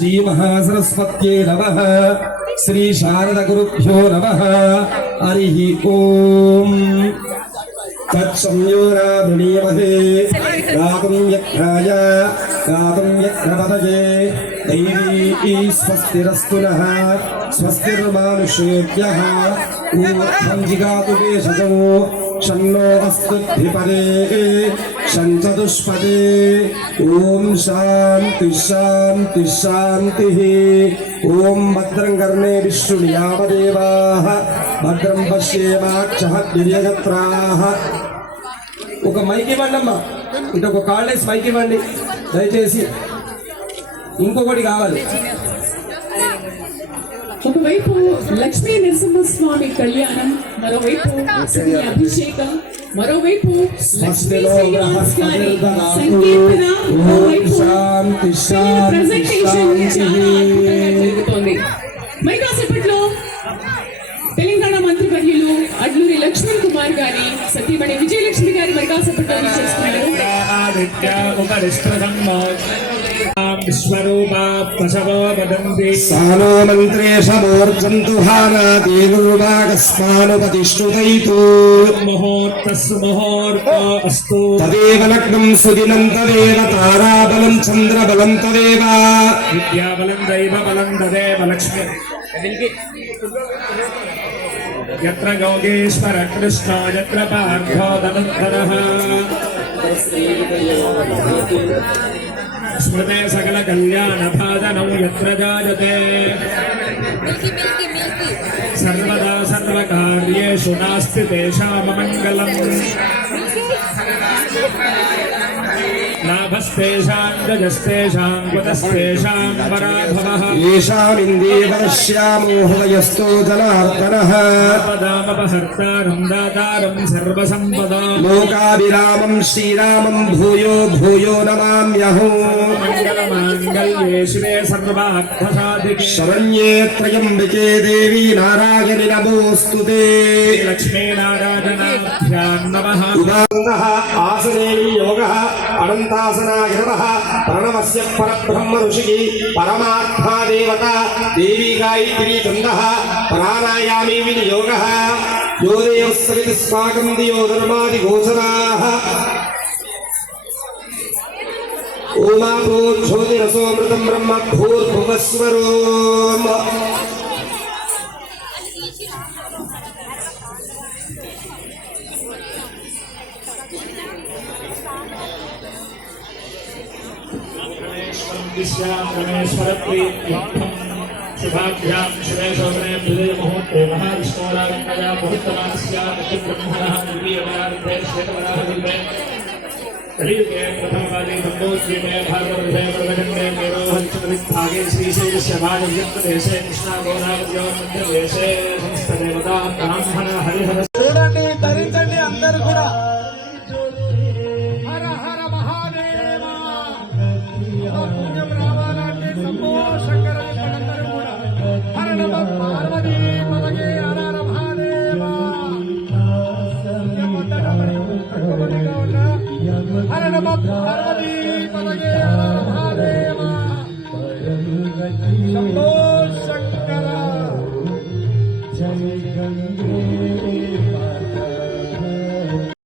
श्री महासरस्वत्यै नमः श्री शारदगुरुभ्यो नमः हरिः ओम् तत्संयोराधुनीयमहे गातुं यज्ञाय गातुं यज्ञपतये दैवी स्वस्तिरस्तु नः स्वस्तिर्मानुषेभ्यः ऊर्ध्वं जिगातु वेषजो शन्नो अस्तुद्भिपदे शञ्चतुष्पदे ॐ शान्ति शान्ति शान्तिः ॐ भद्रं कर्णे विष्णुयामदेवाः भद्रं पश्येमाक्षः दिव्यगत्राः ఒక మైక్ ఇవ్వండమ్మా ఇటు ఒక కాళ్ళేసి మైక్ ఇవ్వండి దయచేసి ఇంకొకటి కావాలి ఒకవైపు లక్ష్మీ నరసింహస్వామి కళ్యాణం మరోవైపు అభిషేకం మరోవైపు జరుగుతోంది. మరి కాసేపట్లో తెలంగాణ మంత్రివర్యులు అడ్లూరి లక్ష్మణ్ కుమార్ గారి సతీమణి విజయలక్ష్మి గారి మరి కాసేపట్లో చేస్తున్నారు. सानो मन्त्रेशमोर्जन्तु हानाति गुरुवागस्मानुपतिष्ठुतैतु मुहूर्तस्तु तदेव लग्नं सुदिनं तदेव ताराबलं चन्द्रबलं तदेव विद्याबलं दैवबलं तदेव लक्ष्मी यत्र योगेश्वर कृष्णो यत्र पार्थो धनुर्धरः स्मृते सकल कल्याण भाजनौ यत्र जायते सर्वदा सर्वकार्येषु नास्ति तेषाममङ्गलम् लाभस्तेषां जजस्तेषां कुतस्तेषां पराभवः येषामिन्दीवरश्यामो हृदयस्थो जनार्दनः पदामपहर्तारं दातारं सर्वसम्पदां लोकाभिरामं श्रीरामं भूयो भूयो नमाम्यहम् मङ्गलमाङ्गल्ये शिवे सर्वार्थसाधिके शरण्ये त्र्यम्बिके देवी नारायणि नमोऽस्तुते लक्ष्मीनारायणाभ्यां नमः आसने योगः अनन्तासनाय नमः प्रणवस्य परब्रह्म ऋषिः परमात्मा देवता देवी गायत्री छन्दः प्राणायामे विनियोगः यो देवस्सवितस्वागं दियो धर्मादिघोषणाः ओमापो ज्योतिरसोऽमृतं ब्रह्म भूर्भुवस्वरोम् शुभाभ्यां शिवे शोभने हृदय मुहूर्ते महाविष्णोरारण्यया मुहूर्तमानस्या ब्रह्मणः निर्वीयमयार्थे श्वेतवराहदिवे कलियुगे प्रथमपादे तम्बोद्वीपे भारतवर्षे वर्धखण्डे मेरोहरिचतुर्विभागे श्रीशैलस्य भागव्यक्तदेशे कृष्णागोदावत्यो मध्यदेशे समस्तदेवता ब्राह्मण हरिहर చూడండి ధరించండి అందరూ కూడా हर हर महादेव पुण्యం రావాలంటే శంభో శంకర మనందరూ కూడా హర నమ పార్వతీ పదగే హర హర మహాదేవ హర నమ పార్వతీ పదగే హర హర మహాదేవ శంభో శంకర జయ గంగే